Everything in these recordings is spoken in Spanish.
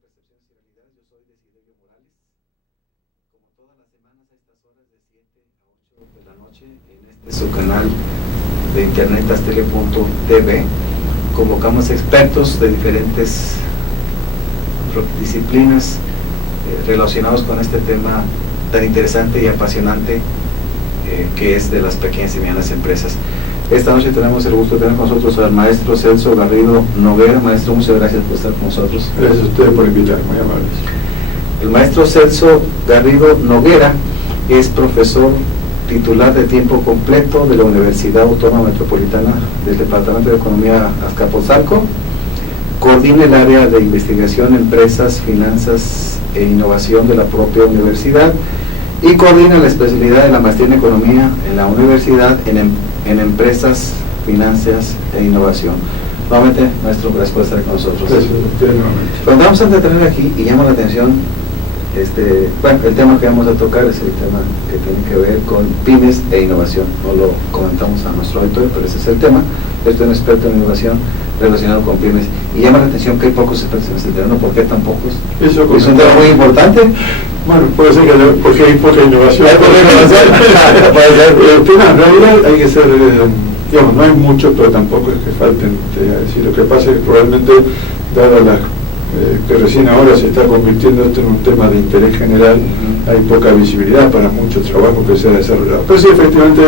de Percepciones y Realidades. Yo soy Desiderio Morales. Como todas las semanas a estas horas de 7 a 8 de la noche en su canal de internet astele.tv convocamos expertos de diferentes disciplinas relacionados con este tema tan interesante y apasionante que es de las pequeñas y medianas empresas. Esta noche tenemos el gusto de tener con nosotros al maestro Celso Garrido Noguera. Maestro, muchas gracias por estar con nosotros. Gracias a ustedes por invitarme, muy amables. El maestro Celso Garrido Noguera es profesor titular de tiempo completo de la Universidad Autónoma Metropolitana del Departamento de Economía Azcapotzalco. Coordina el área de investigación, empresas, finanzas e innovación de la propia universidad y coordina la especialidad de la maestría en economía en la universidad en empresas, finanzas e innovación. Nuevamente, maestro, gracias por estar con nosotros. Gracias a usted nuevamente. Cuando vamos a tener aquí y llama la atención, el tema que vamos a tocar es el tema que tiene que ver con pymes e innovación. No lo comentamos a nuestro auditorio, pero ese es el tema. Yo soy un experto en innovación relacionado con pymes y llama la atención que hay pocos expertos en este terreno. ¿Por qué tan pocos? Eso es un tema muy importante. Bueno, puede ser que porque hay poca innovación. En realidad hay que ser, digamos, no hay mucho, pero tampoco es que falten. Decir, lo que pasa es que probablemente, dada la que recién ahora se está convirtiendo esto en un tema de interés general, hay poca visibilidad para mucho trabajo que se ha desarrollado. Pero sí, efectivamente,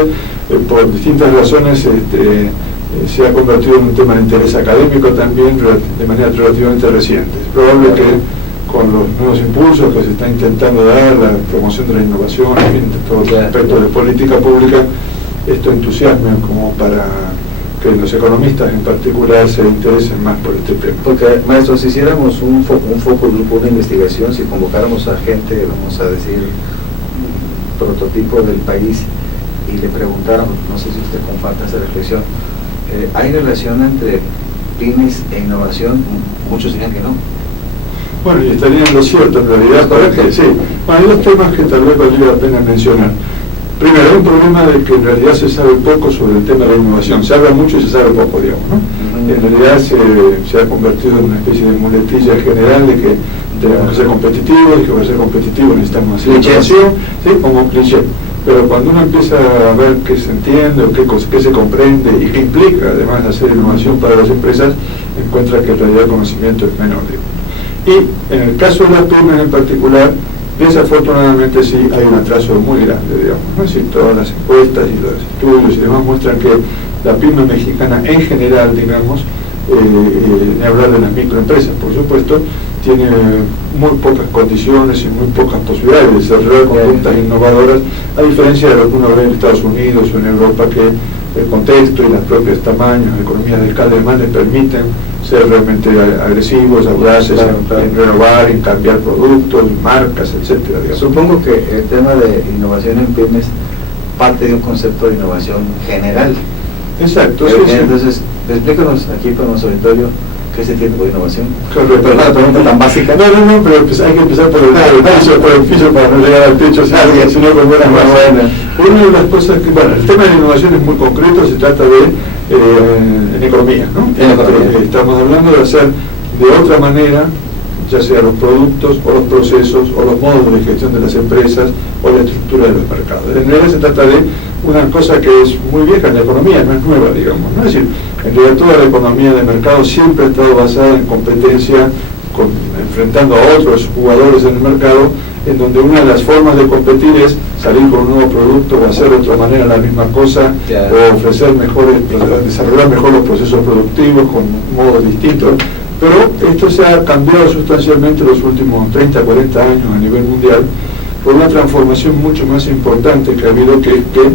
por distintas razones se ha convertido en un tema de interés académico también de manera relativamente reciente. Es probable que con los nuevos impulsos que se está intentando dar, la promoción de la innovación, en fin, de todo el aspecto de política pública, esto entusiasme como para que los economistas en particular se interesen más por este tema. Porque, maestro, si hiciéramos un foco grupo de investigación, si convocáramos a gente, vamos a decir, un prototipo del país, y le preguntáramos, no sé si usted comparte esa reflexión, ¿hay relación entre pymes e innovación? Muchos dirían que no. Bueno, y estaría en lo cierto, en realidad. ¿Correcto? Sí. Bueno, hay dos temas que tal vez valdría la pena mencionar. Primero, hay un problema de que en realidad se sabe poco sobre el tema de la innovación. Se habla mucho y se sabe poco, digamos, ¿no? En realidad se ha convertido en una especie de muletilla general de que tenemos que ser competitivos y que para ser competitivos necesitamos hacer innovación, ¿sí? Como un cliché. Pero cuando uno empieza a ver qué se entiende o qué se comprende y qué implica además hacer innovación para las empresas, encuentra que en realidad el conocimiento es menor, digamos. Y en el caso de las pymes en particular, desafortunadamente sí hay un atraso muy grande, digamos, ¿no? Es decir, todas las encuestas y los estudios y demás muestran que la pyme mexicana en general, digamos, ni hablar de las microempresas, por supuesto, tiene muy pocas condiciones y muy pocas posibilidades de desarrollar conductas innovadoras, a diferencia de lo que uno ve en Estados Unidos o en Europa, que el contexto y los propios tamaños, economías de escala y demás, le permiten ser realmente agresivos, audaces, en renovar, en cambiar productos, marcas, etcétera. Supongo que el tema de innovación en pymes parte de un concepto de innovación general. Exacto. Entonces, explícanos aquí para nuestro auditorio qué se entiende por innovación. Correcto. Pero una pregunta tan básica. No, pero pues hay que empezar por el piso para no llegar al techo, sino con buenas bases. Una de las cosas que, bueno, el tema de la innovación es muy concreto, se trata de en economía, ¿no? Estamos hablando de hacer de otra manera, ya sea los productos o los procesos o los modos de gestión de las empresas o la estructura de los mercados. En realidad se trata de una cosa que es muy vieja en la economía, no es nueva, digamos, ¿no? Es decir, en realidad toda la economía de mercado siempre ha estado basada en competencia, enfrentando a otros jugadores en el mercado, en donde una de las formas de competir es salir con un nuevo producto o hacer de otra manera la misma cosa, o ofrecer desarrollar mejor los procesos productivos con modos distintos. Pero esto se ha cambiado sustancialmente en los últimos 30, 40 años a nivel mundial por una transformación mucho más importante que ha habido, que es que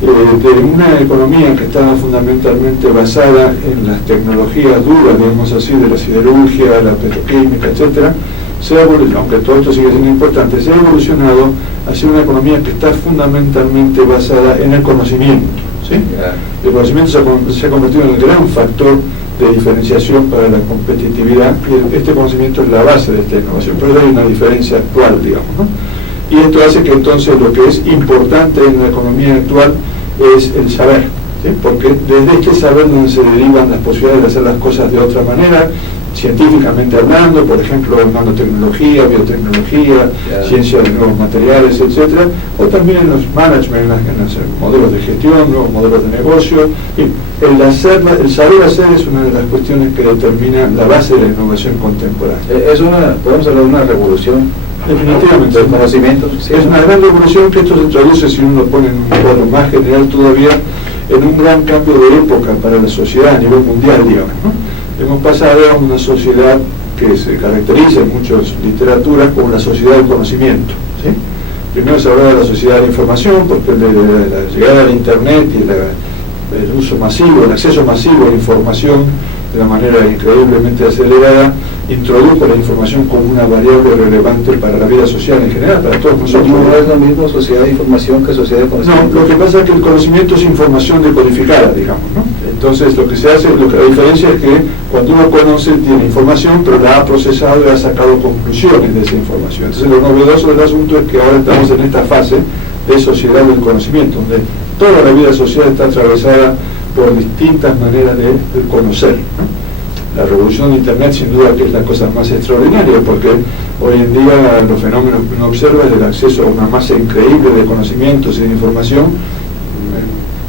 de una economía que estaba fundamentalmente basada en las tecnologías duras, digamos así, de la siderurgia, la petroquímica, etcétera, aunque todo esto sigue siendo importante, se ha evolucionado hacia una economía que está fundamentalmente basada en el conocimiento, ¿sí? El conocimiento se ha convertido en el gran factor de diferenciación para la competitividad, y este conocimiento es la base de esta innovación, pero hay una diferencia actual, digamos, ¿no? Y esto hace que entonces lo que es importante en la economía actual es el saber, ¿sí? Porque desde este saber donde se derivan las posibilidades de hacer las cosas de otra manera científicamente hablando, por ejemplo, nanotecnología, biotecnología, ciencia de nuevos materiales, etcétera, o también en los management, en los modelos de gestión, nuevos modelos de negocio. Y el saber hacer es una de las cuestiones que determina la base de la innovación contemporánea. Podemos hablar de una revolución. Definitivamente. El conocimiento. Sí, es una gran revolución que esto se traduce, si uno lo pone en un cuadro más general todavía, en un gran cambio de época para la sociedad a nivel mundial, digamos, ¿no? Hemos pasado a una sociedad que se caracteriza en muchas literaturas como la sociedad del conocimiento, ¿sí? Primero se hablaba de la sociedad de la información, porque la llegada del Internet y el uso masivo, el acceso masivo a la información de una manera increíblemente acelerada, introdujo la información como una variable relevante para la vida social en general, para todos nosotros. No es lo mismo sociedad de información que sociedad de conocimiento. No, lo que pasa es que el conocimiento es información decodificada, digamos, ¿no? Entonces lo que se hace, la diferencia es que cuando uno conoce tiene información, pero la ha procesado y ha sacado conclusiones de esa información. Entonces lo novedoso del asunto es que ahora estamos en esta fase de sociedad del conocimiento, donde toda la vida social está atravesada por distintas maneras de conocer, ¿no? La revolución de Internet sin duda que es la cosa más extraordinaria, porque hoy en día los fenómenos que uno observa es el acceso a una masa increíble de conocimientos y de información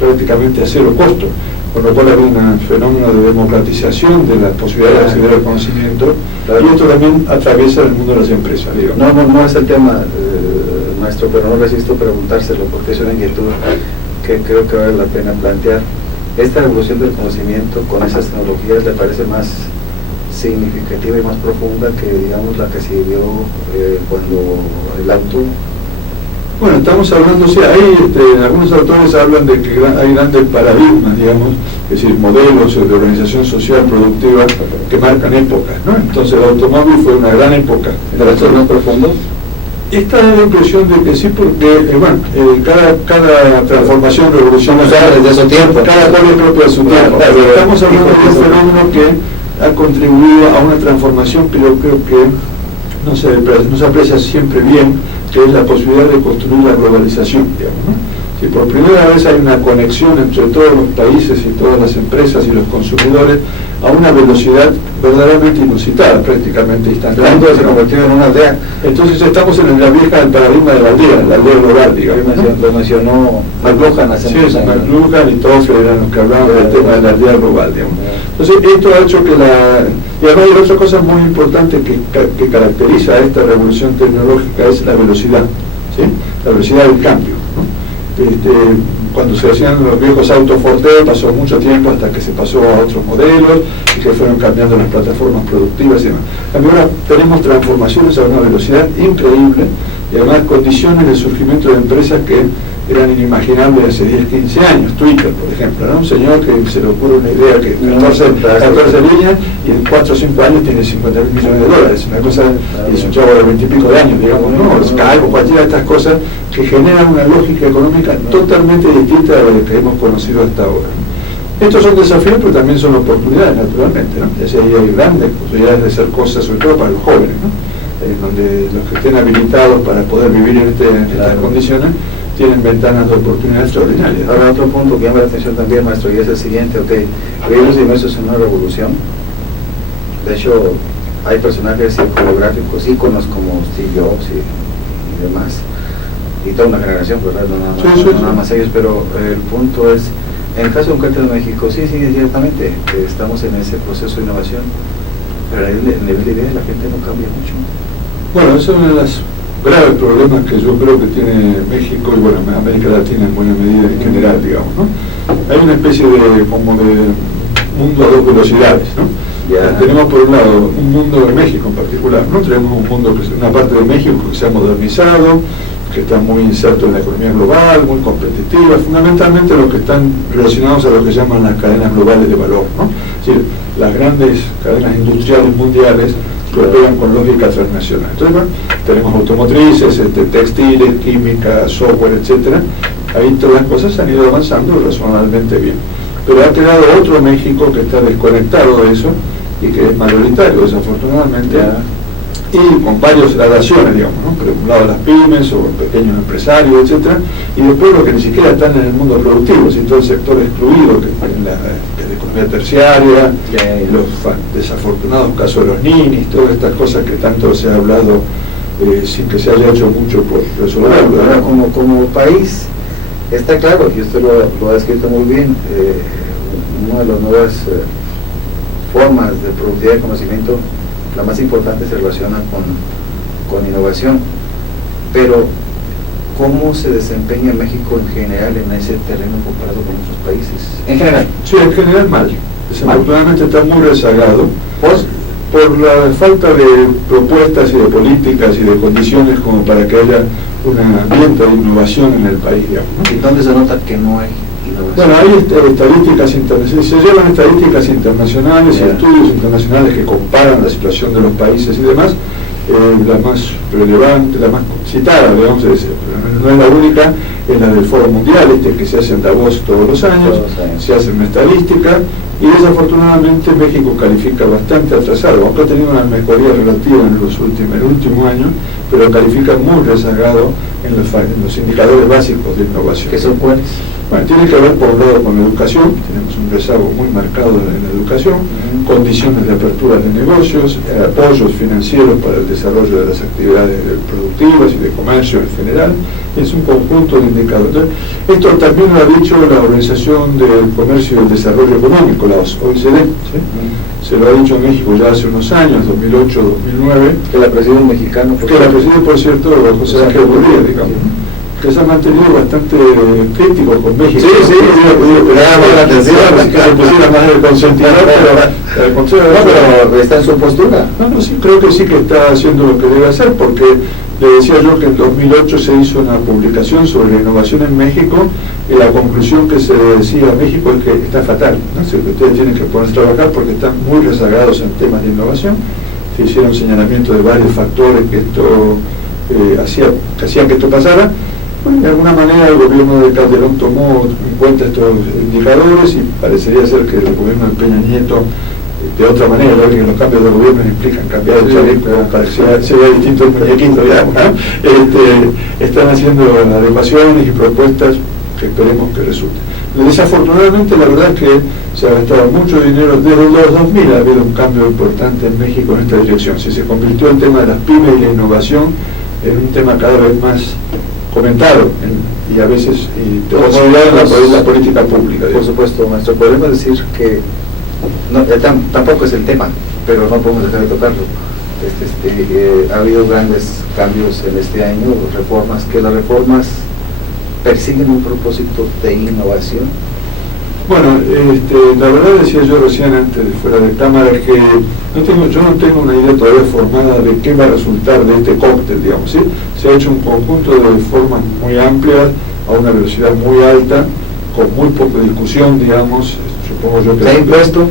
prácticamente a cero costo, con lo cual hay un fenómeno de democratización de la posibilidad de acceder al conocimiento, y esto también atraviesa el mundo de las empresas. Digo. No es el tema, maestro, pero no resisto preguntárselo, porque es una inquietud que creo que vale la pena plantear. Esta revolución del conocimiento con esas tecnologías le parece más significativa y más profunda que, digamos, la que se vivió cuando el auto. Bueno, estamos hablando, o sea, algunos autores hablan de que hay grandes paradigmas, digamos, es decir, modelos de organización social productiva que marcan épocas, ¿no? Entonces el automóvil fue una gran época. ¿Pero esto es más profundo? Esta es la impresión de que sí, porque cada transformación, revolución, desde su tiempo, cada cual es propio de su tiempo. Estamos hablando de un fenómeno que ha contribuido a una transformación que yo creo que no se aprecia siempre bien, que es la posibilidad de construir la globalización, digamos, ¿no? Si por primera vez hay una conexión entre todos los países y todas las empresas y los consumidores a una velocidad verdaderamente inusitada, prácticamente instantánea. Se convirtió en una aldea. Entonces estamos en la vieja del paradigma de la aldea global, digamos, ¿no? Lo mencionó McLuhan hace muchos años. McLuhan y Toffler eran los que hablaban del tema de la aldea global, digamos. Entonces esto ha hecho que y además hay otra cosa muy importante que caracteriza a esta revolución tecnológica, es la velocidad, ¿sí? La velocidad del cambio, ¿no? Cuando se hacían los viejos autos Forte pasó mucho tiempo hasta que se pasó a otros modelos y que fueron cambiando las plataformas productivas y demás. Ahora tenemos transformaciones a una velocidad increíble y además condiciones de surgimiento de empresas que eran inimaginables hace 10, 15 años. Twitter, por ejemplo, ¿no? Un señor que se le ocurre una idea que 14 líneas y en 4 o 5 años tiene 50.000 millones de dólares. Una cosa, y es un chavo de 20 y pico de años, digamos, ¿no? Skype o cualquiera de estas cosas que generan una lógica económica totalmente distinta de lo que hemos conocido hasta ahora. Estos son desafíos, pero también son oportunidades, naturalmente, ¿no? Y así hay grandes posibilidades de hacer cosas, sobre todo para los jóvenes, ¿no? Donde los que estén habilitados para poder vivir en estas condiciones tienen ventanas de oportunidad extraordinarias. Ahora otro punto que llama la atención también, maestro, y es el siguiente, vivimos inmersos en una revolución. De hecho, hay personajes iconográficos, íconos como Steve Jobs y demás, y toda una generación, ¿verdad? No nada más ellos, pero el punto es, en el caso concreto de México, sí, ciertamente, estamos en ese proceso de innovación, pero el nivel de vida de la gente no cambia mucho. Bueno, eso es uno de los graves problemas que yo creo que tiene México y bueno, América Latina en buena medida en general, digamos, ¿no? Hay una especie de mundo a dos velocidades, ¿no? Tenemos por un lado un mundo de México en particular, ¿no? Tenemos un mundo, una parte de México que se ha modernizado, que está muy inserto en la economía global, muy competitiva, fundamentalmente los que están relacionados a lo que llaman las cadenas globales de valor, ¿no? Es decir, las grandes cadenas industriales mundiales que operan con lógica transnacional. Entonces, bueno, tenemos automotrices, textiles, química, software, etcétera. Ahí todas las cosas han ido avanzando razonablemente bien. Pero ha quedado otro México que está desconectado de eso y que es mayoritario, desafortunadamente, y con varias gradaciones, digamos, ¿no? Por un lado las pymes o pequeños empresarios, etcétera, y después los que ni siquiera están en el mundo productivo, sino todo el sector excluido que economía terciaria, los desafortunados casos de los ninis, todas estas cosas que tanto se ha hablado sin que se haya hecho mucho por resolverlo. Bueno, como país, está claro, y usted lo ha descrito muy bien, una de las nuevas formas de productividad de conocimiento, la más importante, se relaciona con innovación, pero ¿cómo se desempeña México en general en ese terreno comparado con otros países? En general. Sí, en general mal. Desafortunadamente está muy rezagado por la falta de propuestas y de políticas y de condiciones como para que haya un ambiente de innovación en el país, digamos, ¿no? ¿Y dónde se nota que no hay innovación? Bueno, hay estadísticas internacionales, se llevan estadísticas internacionales y estudios internacionales que comparan la situación de los países y demás. La más relevante, la más citada, digamos, no es la única, es la del Foro Mundial, que se hace en Davos todos los años, se hace una estadística, y desafortunadamente México califica bastante atrasado, aunque ha tenido una mejoría relativa en el último año, pero califica muy rezagado en los indicadores básicos de innovación. ¿Qué son cuáles? Bueno, tiene que ver por un lado con la educación, tenemos un rezago muy marcado en la educación, condiciones de apertura de negocios, apoyos financieros para el desarrollo de las actividades productivas y de comercio en general, es un conjunto de indicadores. Esto también lo ha dicho la Organización del Comercio y el Desarrollo Económico, la OECD, ¿sí? Se lo ha dicho en México ya hace unos años, 2008, 2009. Que la preside un mexicano. Que la preside, por cierto, José Ángel Gurría, digamos, que se ha mantenido bastante crítico con México. Sí, la atención, que se pusiera más el consentidor, pero está en su postura. No, sí, creo que sí que está haciendo lo que debe hacer, porque le decía yo que en 2008 se hizo una publicación sobre la innovación en México, y la conclusión que se decía en México es que está fatal, ¿no? Que ustedes tienen que ponerse a trabajar porque están muy rezagados en temas de innovación. Se hicieron señalamiento de varios factores que esto hacían que esto pasara. Bueno, de alguna manera el gobierno de Calderón tomó en cuenta estos indicadores y parecería ser que el gobierno de Peña Nieto, de otra manera, ya que los cambios de gobierno implican cambiar el chaleco para que se vea distinto el muñequito, digamos, ¿no? Están haciendo adecuaciones y propuestas que esperemos que resulten. Desafortunadamente, la verdad es que se ha gastado mucho dinero. Desde los 2000 ha habido un cambio importante en México en esta dirección. Si se convirtió el tema de las pymes y la innovación en un tema cada vez más comentado y a veces considerado en la política pública. Por supuesto, maestro, podemos decir que tampoco es el tema, pero no podemos dejar de tocarlo. Ha habido grandes cambios en este año, reformas, que las reformas persiguen un propósito de innovación. Bueno, la verdad, decía yo recién antes, fuera de cámara, que yo no tengo una idea todavía formada de qué va a resultar de este cóctel, digamos, ¿sí? Se ha hecho un conjunto de reformas muy amplias, a una velocidad muy alta, con muy poca discusión, digamos. Supongo yo que se ha impuesto,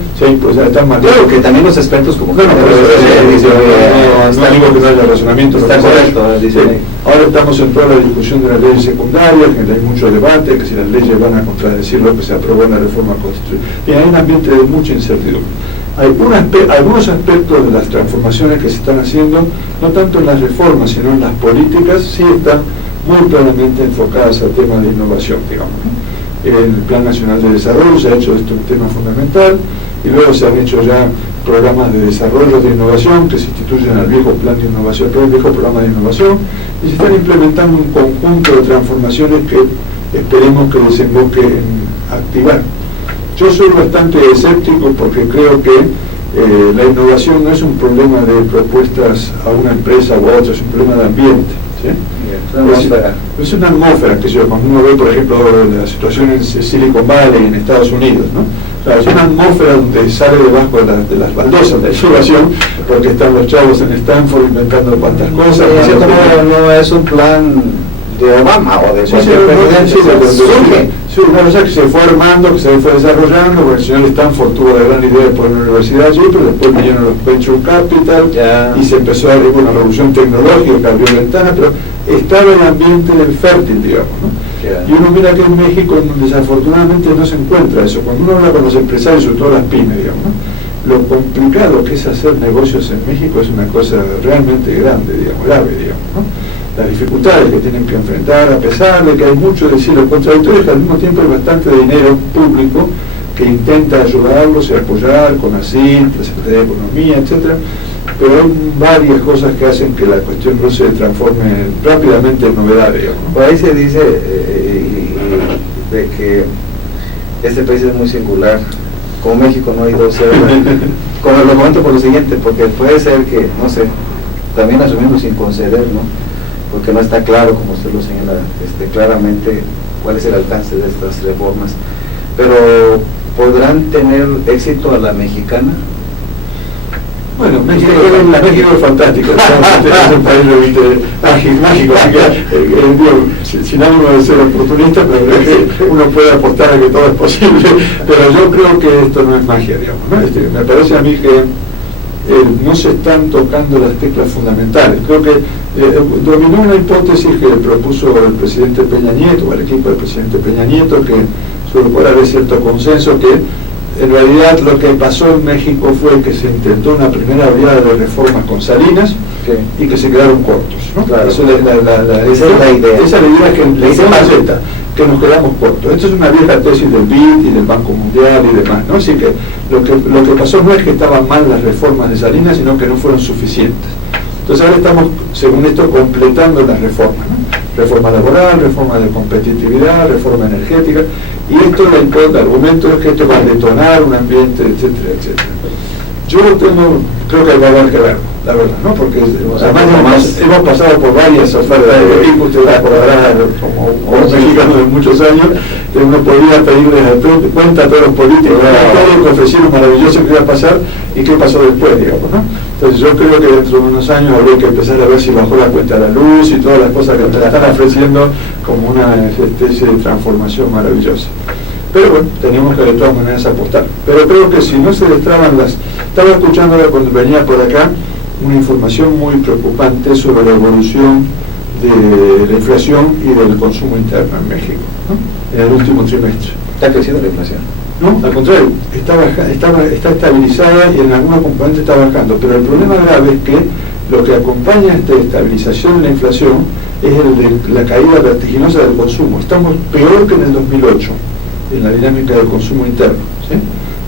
están claro, que también los expertos como no digo que no haya razonamiento, está correcto, ahora estamos en toda la discusión de las leyes secundarias, que hay mucho debate, que si las leyes van a contradecir lo que se aprobó en la reforma constitucional, y hay un ambiente de mucha incertidumbre. Algunos aspectos de las transformaciones que se están haciendo, no tanto en las reformas, sino en las políticas, sí están muy claramente enfocadas al tema de innovación, digamos, ¿no? El Plan Nacional de Desarrollo se ha hecho esto un tema fundamental, y luego se han hecho ya programas de desarrollo de innovación que se instituyen al viejo plan de innovación, el viejo programa de innovación, y se están implementando un conjunto de transformaciones que esperemos que desemboque en activar. Yo soy bastante escéptico porque creo que la innovación no es un problema de propuestas a una empresa u otra, es un problema de ambiente, ¿sí? Es una atmósfera que cuando uno ve, por ejemplo, la situación en Silicon Valley, en Estados Unidos, ¿no? Claro, es una atmósfera donde sale debajo de las baldosas de la innovación, porque están los chavos en Stanford inventando cuantas cosas. No es un plan de Obama o de cualquier presidente. O sea, que se fue armando, que se fue desarrollando, porque el señor Stanford tuvo la gran idea de poner una universidad allí, pero después vinieron los Venture Capital y se empezó a abrir una revolución tecnológica que abrió ventanas, pero estaba el ambiente del fértil, digamos, ¿no? Y uno mira que en México desafortunadamente no se encuentra eso. Cuando uno habla con los empresarios, sobre todo las pymes, digamos, ¿no? Lo complicado que es hacer negocios en México es una cosa realmente grande, digamos, grave, digamos, ¿no? Las dificultades que tienen que enfrentar, a pesar de que hay mucho de sí, lo contradictorio es que al mismo tiempo hay bastante dinero público que intenta ayudarlos y apoyar con ASIT, la Secretaría de Economía, etcétera, pero hay varias cosas que hacen que la cuestión no se transforme rápidamente en novedad, digamos. Por ahí se dice de que este país es muy singular, como México no hay dos células. Como lo comento por lo siguiente, porque puede ser que, no sé, también asumimos sin conceder, ¿no? Porque no está claro, como usted lo señala, claramente cuál es el alcance de estas reformas, pero ¿podrán tener éxito a la mexicana? Bueno, México es fantástico, es un país realmente mágico, así que, sin ánimo de ser oportunista, pero es que uno puede apostar a que todo es posible, pero yo creo que esto no es magia, digamos, ¿no? Me parece a mí que no se están tocando las teclas fundamentales. Creo que dominó una hipótesis que propuso el presidente Peña Nieto, o el equipo del presidente Peña Nieto, que sobre lo cual había cierto consenso, que en realidad lo que pasó en México fue que se intentó una primera oleada de reformas con Salinas, y que se quedaron cortos, ¿no? Claro. Esa es la idea. Esa es la idea que le hice Maceta, que nos quedamos cortos. Esto es una vieja tesis del BID y del Banco Mundial y demás, ¿no? Así que lo que pasó no es que estaban mal las reformas de Salinas, sino que no fueron suficientes. Entonces ahora estamos, según esto, completando las reformas, ¿no? Reforma laboral, reforma de competitividad, reforma energética, y esto, el argumento es que esto va a detonar un ambiente, etcétera, etcétera. Yo creo que va a haber que verlo, la verdad, ¿no? Porque además hemos pasado por varias ofertas de equipo, usted recordará, como mexicano de muchos años, que uno podía pedirles cuenta a todos los políticos, todo lo que ofrecieron maravilloso que iba a pasar y qué pasó después, digamos, ¿no? Entonces yo creo que dentro de unos años habría que empezar a ver si bajó la cuenta de la luz y todas las cosas que te están ofreciendo como una especie de transformación maravillosa. Pero bueno, tenemos que de todas maneras apostar. Pero creo que si no se destraban Estaba escuchando cuando venía por acá una información muy preocupante sobre la evolución de la inflación y del consumo interno en México, ¿no? En el último trimestre. ¿Está creciendo la inflación? No, al contrario, está estabilizada y en algunos componentes está bajando, pero el problema grave es que lo que acompaña a esta estabilización en la inflación es la caída vertiginosa del consumo. Estamos peor que en el 2008 en la dinámica del consumo interno, ¿sí?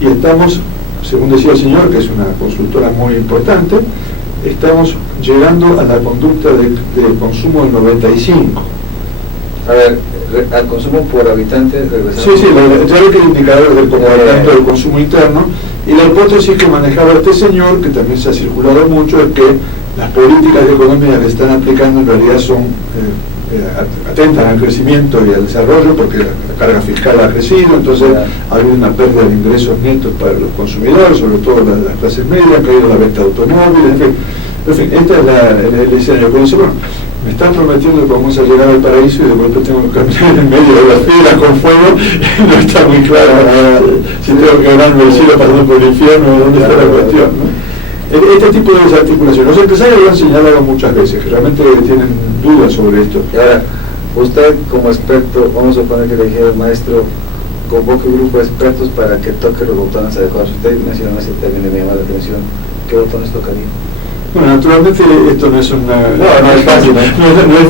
Y estamos, según decía el señor, que es una consultora muy importante, estamos llegando a la conducta de consumo del 95. A ver, al consumo por habitante regresamos. Sí, ya ve que el indicador del comportamiento del consumo interno, y la hipótesis que manejaba este señor, que también se ha circulado mucho, es que las políticas de economía que están aplicando en realidad atentan al crecimiento y al desarrollo, porque la carga fiscal ha crecido, entonces ha habido una pérdida de ingresos netos para los consumidores, sobre todo las clases medias, ha caído la venta de automóviles, en fin, esta es el escenario. Pero dice, bueno, me están prometiendo que vamos a llegar al paraíso y de golpe tengo que caminar en medio de las piedras con fuego, no está muy claro si tengo que ganarme el cielo pasando por el infierno, dónde está la cuestión, ¿no? Este tipo de desarticulación, los empresarios lo han señalado muchas veces, que realmente tienen dudas sobre esto. Y ahora, usted como experto, vamos a suponer que le dijera al maestro, convoque un grupo de expertos para que toque los botones adecuados. Usted mencionó ese término, me llama la atención. ¿Qué botones tocaría? Bueno, naturalmente esto no es una... No es fácil, no es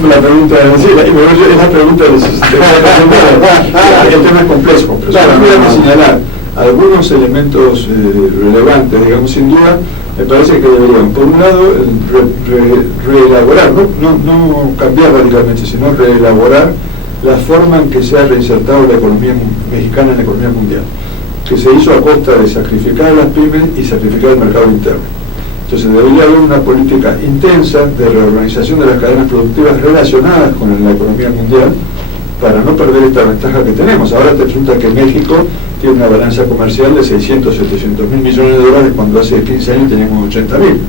la pregunta de es la pregunta de el tema es complejo. Claro, voy a señalar algunos elementos relevantes, digamos, sin duda. Me parece que deberían, por un lado, reelaborar, no cambiar radicalmente, sino reelaborar la forma en que se ha reinsertado la economía mexicana en la economía mundial, que se hizo a costa de sacrificar a las pymes y sacrificar el mercado interno. Entonces debería haber una política intensa de reorganización de las cadenas productivas relacionadas con la economía mundial para no perder esta ventaja que tenemos. Ahora te resulta que México tiene una balanza comercial de 600, 700 mil millones de dólares cuando hace 15 años teníamos 80 mil.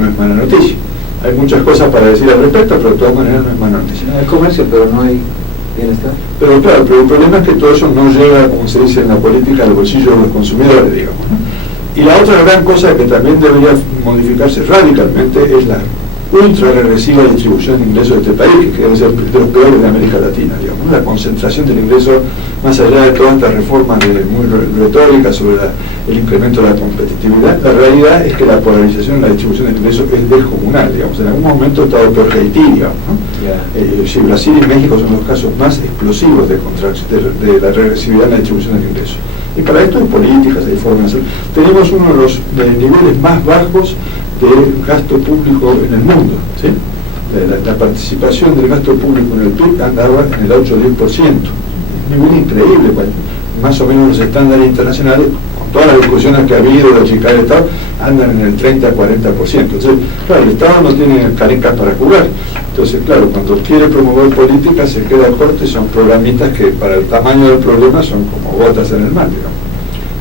No es mala noticia. Hay muchas cosas para decir al respecto, pero de todas maneras no es mala noticia. Hay comercio, pero no hay bienestar. Pero claro, pero el problema es que todo eso no llega, como se dice en la política, al bolsillo de los consumidores, digamos, ¿no? Y la otra gran cosa que también debería modificarse radicalmente es la ultra regresiva distribución de ingresos de este país, que debe ser de los peores de América Latina, digamos, ¿no? La concentración del ingreso, más allá de todas estas reformas muy retóricas sobre el incremento de la competitividad, la realidad es que la polarización en la distribución del ingreso es descomunal, digamos. En algún momento ha estado peor que Haití, digamos, ¿no? Si Brasil y México son los casos más explosivos de la regresividad en la distribución del ingreso. Y para esto hay políticas, hay formas de hacer. Tenemos uno de los niveles más bajos de gasto público en el mundo, ¿sí? La participación del gasto público en el PIB andaba en el 8 o 10%, un nivel increíble, más o menos los estándares internacionales, con todas las discusiones que ha habido de achicar el Estado, andan en el 30 a 40%. Entonces, claro, el Estado no tiene canicas para jugar. Entonces, claro, cuando quiere promover políticas se queda corto y son programitas que para el tamaño del problema son como gotas en el mar, digamos.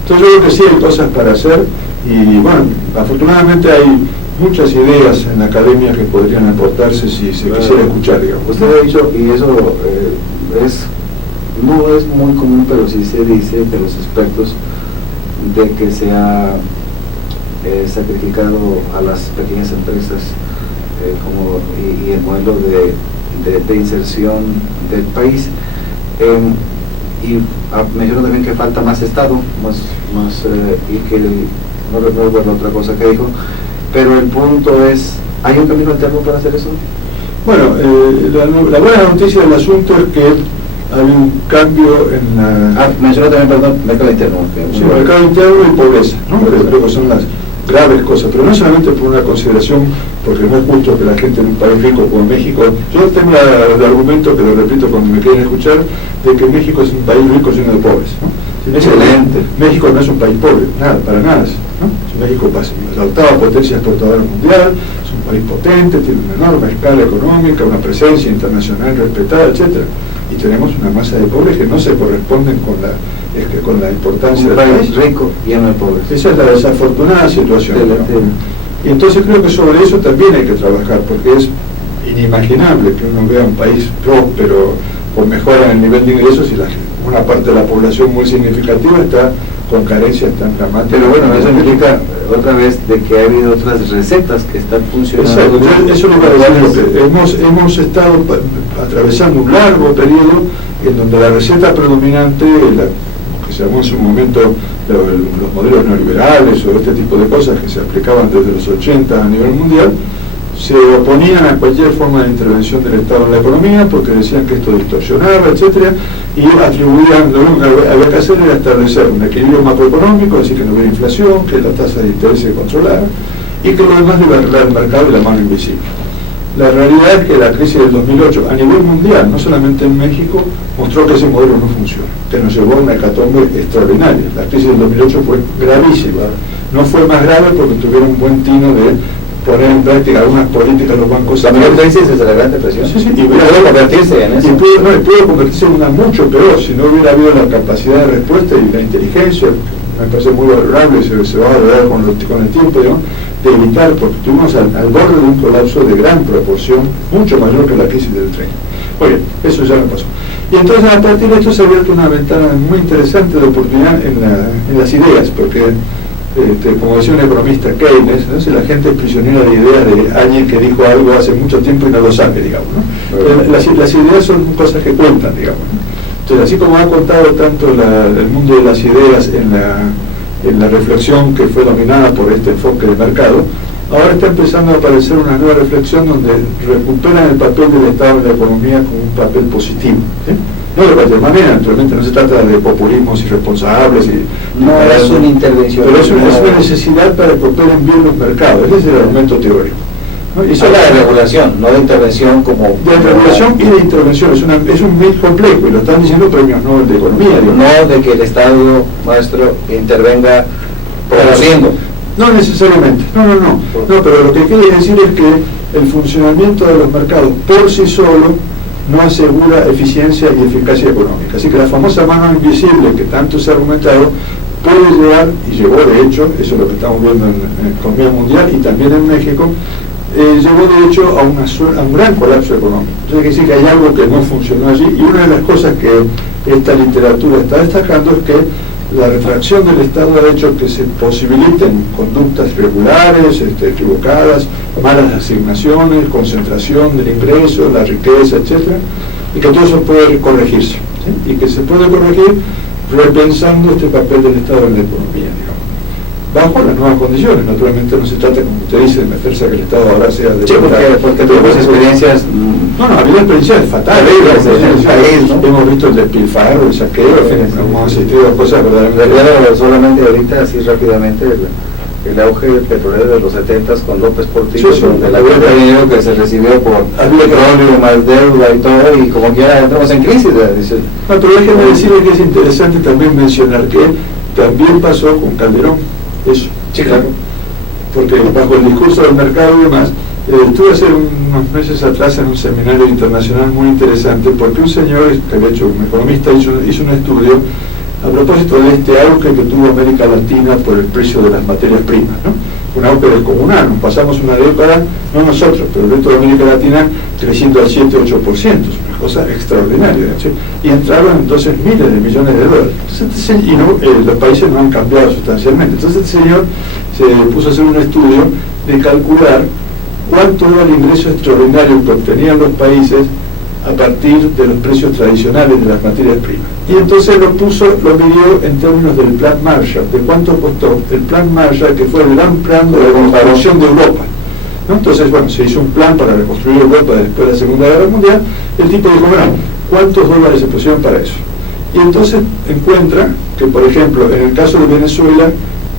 Entonces yo creo que sí hay cosas para hacer y bueno, afortunadamente hay muchas ideas en la academia que podrían aportarse si se quisiera escuchar, digamos. Usted ha dicho, y eso no es muy común, pero sí se dice de los expertos de que se ha sacrificado a las pequeñas empresas y el modelo de inserción del país. Y mencionó también que falta más Estado, y que no recuerdo otra cosa que dijo, pero el punto es, ¿hay un camino alterno para hacer eso? Bueno, la buena noticia del asunto es que hay un cambio en la... mencionó también, perdón, mercado interno. Sí, mercado interno y pobreza, ¿no? Creo que son las graves cosas, pero no solamente por una consideración, porque no es justo que la gente en un país rico como México, yo tengo el argumento, que lo repito cuando me quieren escuchar, de que México es un país rico lleno de pobres, ¿no? Excelente. México no es un país pobre, nada, para nada, ¿no? México es la octava potencia exportadora mundial, es un país potente, tiene una enorme escala económica, una presencia internacional respetada, etcétera. Y tenemos una masa de pobres que no se corresponden con la importancia del país rico lleno de pobres. Esa es la desafortunada situación. Y entonces creo que sobre eso también hay que trabajar, porque es inimaginable que uno vea un país próspero, con mejora en el nivel de ingresos y una parte de la población muy significativa está con carencias tan dramáticas. Pero bueno, eso implica otra vez de que ha habido otras recetas que están funcionando. Exacto, eso le iba a decir, que hemos estado atravesando un largo periodo en donde la receta predominante, que se llamó en su momento los modelos neoliberales o este tipo de cosas que se aplicaban desde los 80 a nivel mundial, se oponían a cualquier forma de intervención del Estado en la economía porque decían que esto distorsionaba, etcétera, y atribuían, lo único que había que hacer era establecer un equilibrio macroeconómico, así que no hubiera inflación, que la tasa de interés se controlara y que lo demás iba a arreglar el mercado y la mano invisible. La realidad es que la crisis del 2008 a nivel mundial, no solamente en México, mostró que ese modelo no funciona, que nos llevó a una hecatombe extraordinaria. La crisis del 2008 fue gravísima, no fue más grave porque tuvieron un buen tino de poner en práctica algunas políticas de los bancos. La mayor crisis desde la Gran Depresión. Sí, y puede convertirse en eso. Y puede convertirse en una mucho peor si no hubiera habido la capacidad de respuesta y la inteligencia, me parece muy valorable, se va a valorar con el tiempo, digamos, de evitar, porque estuvimos al borde de un colapso de gran proporción, mucho mayor que la crisis del 30. Oye, eso ya no pasó. Y entonces a partir de esto se ha abierto una ventana muy interesante de oportunidad en las ideas, porque como decía un economista, Keynes, ¿no? Si la gente es prisionera de ideas de alguien que dijo algo hace mucho tiempo y no lo sabe, digamos, ¿no? Las ideas son cosas que cuentan, digamos, ¿no? Entonces, así como ha contado tanto el mundo de las ideas en la reflexión que fue dominada por este enfoque de mercado, ahora está empezando a aparecer una nueva reflexión donde recuperan el papel del Estado en la economía como un papel positivo, ¿sí? No de cualquier manera, naturalmente no se trata de populismos irresponsables no es una intervención, pero es una necesidad para que operen bien los mercados. Ese es el argumento teórico, ¿no? Y habla de regulación, no de intervención como... De regulación y de intervención, es un mix complejo, y lo están diciendo premios Nobel de Economía, digamos. No de que el Estado nuestro intervenga produciendo. No necesariamente, no, pero lo que quiere decir es que el funcionamiento de los mercados por sí solo no asegura eficiencia y eficacia económica. Así que la famosa mano invisible que tanto se ha argumentado puede llevar, y llegó de hecho, eso es lo que estamos viendo en la economía mundial y también en México, llevó de hecho a un gran colapso económico. Entonces hay que decir que hay algo que no funcionó allí, y una de las cosas que esta literatura está destacando es que la retracción del Estado ha hecho que se posibiliten conductas irregulares, equivocadas, malas asignaciones, concentración del ingreso, la riqueza, etcétera, y que todo eso puede corregirse, ¿sí? Y que se puede corregir repensando este papel del Estado en la economía, digamos, bajo las nuevas condiciones. Naturalmente no se trata, como usted dice, de meterse a que el Estado ahora sea de... Sí, porque tenemos experiencias No, a nivel provincial es fatal. Hemos visto el despilfarro, el saqueo, hemos asistido a cosas verdaderamente. Recuerdo solamente ahorita, así rápidamente, el auge petrolero de los 70s con López Portillo, donde la cuenta de dinero que se recibió por petróleo más deuda y todo, y como quiera entramos en crisis. No, pero déjenme decirle que es interesante también mencionar que también pasó con Calderón, eso. Sí, claro. Porque bajo el discurso del mercado y demás, estuve hace unos meses atrás en un seminario internacional muy interesante, porque un señor, que de hecho un economista, hizo un estudio a propósito de este auge que tuvo América Latina por el precio de las materias primas, ¿no? Un auge descomunal, nos pasamos una década, no nosotros, pero el resto de América Latina creciendo al 7-8%, es una cosa extraordinaria, ¿sí? Y entraron entonces miles de millones de dólares. Entonces, los países no han cambiado sustancialmente. Entonces este señor se puso a hacer un estudio de calcular cuánto era el ingreso extraordinario que obtenían los países a partir de los precios tradicionales de las materias primas. Y entonces lo midió en términos del Plan Marshall, de cuánto costó el Plan Marshall, que fue el gran plan de la reconstrucción de Europa, ¿no? Entonces, bueno, se hizo un plan para reconstruir Europa después de la Segunda Guerra Mundial. El tipo dijo, bueno, ¿cuántos dólares se pusieron para eso? Y entonces encuentra que, por ejemplo, en el caso de Venezuela,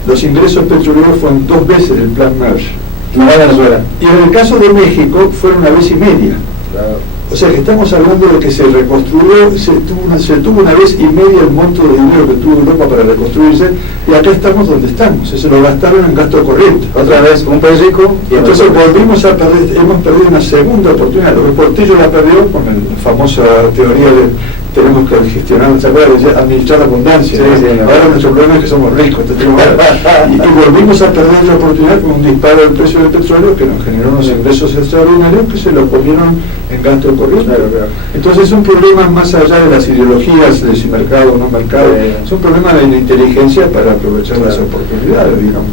los ingresos petroleros fueron 2 veces el Plan Marshall. No a Venezuela. Y en el caso de México fueron 1,5 veces. Claro. O sea que estamos hablando de que se reconstruyó, se tuvo 1,5 veces el monto de dinero que tuvo Europa para reconstruirse, y acá estamos donde estamos, se lo gastaron en gasto corriente. Otra vez, un país rico. Y entonces volvimos a perder, hemos perdido una segunda oportunidad. Lo que Portillo la perdió con la famosa teoría de tenemos que gestionar, ¿se acuerdan? Administrar la abundancia. Sí, ahora nuestro problema es que somos ricos. Y volvimos a perder la oportunidad con un disparo del precio del petróleo que nos generó unos ingresos extraordinarios que se lo comieron en gasto corriente. Claro. Entonces es un problema más allá de las ideologías de si mercado o no mercado, es un problema de la inteligencia para aprovechar las oportunidades, digamos.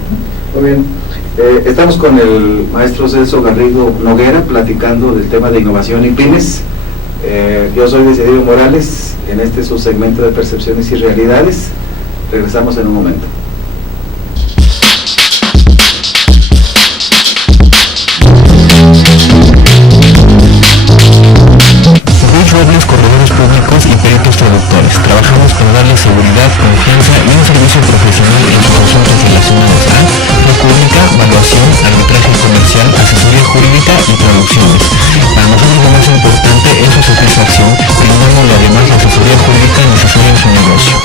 Muy bien. Estamos con el maestro Celso Garrido Noguera platicando del tema de innovación y pymes. Yo soy Desiderio Morales, en este subsegmento de percepciones y realidades. Regresamos en un momento. Robles, corredores públicos y peritos traductores. Trabajamos para darle seguridad, confianza y un servicio profesional en sus asuntos relacionados a la pública, evaluación, arbitraje comercial, asesoría jurídica y traducciones. Para nosotros lo más importante es su satisfacción, brindándole además la asesoría jurídica necesaria en su negocio,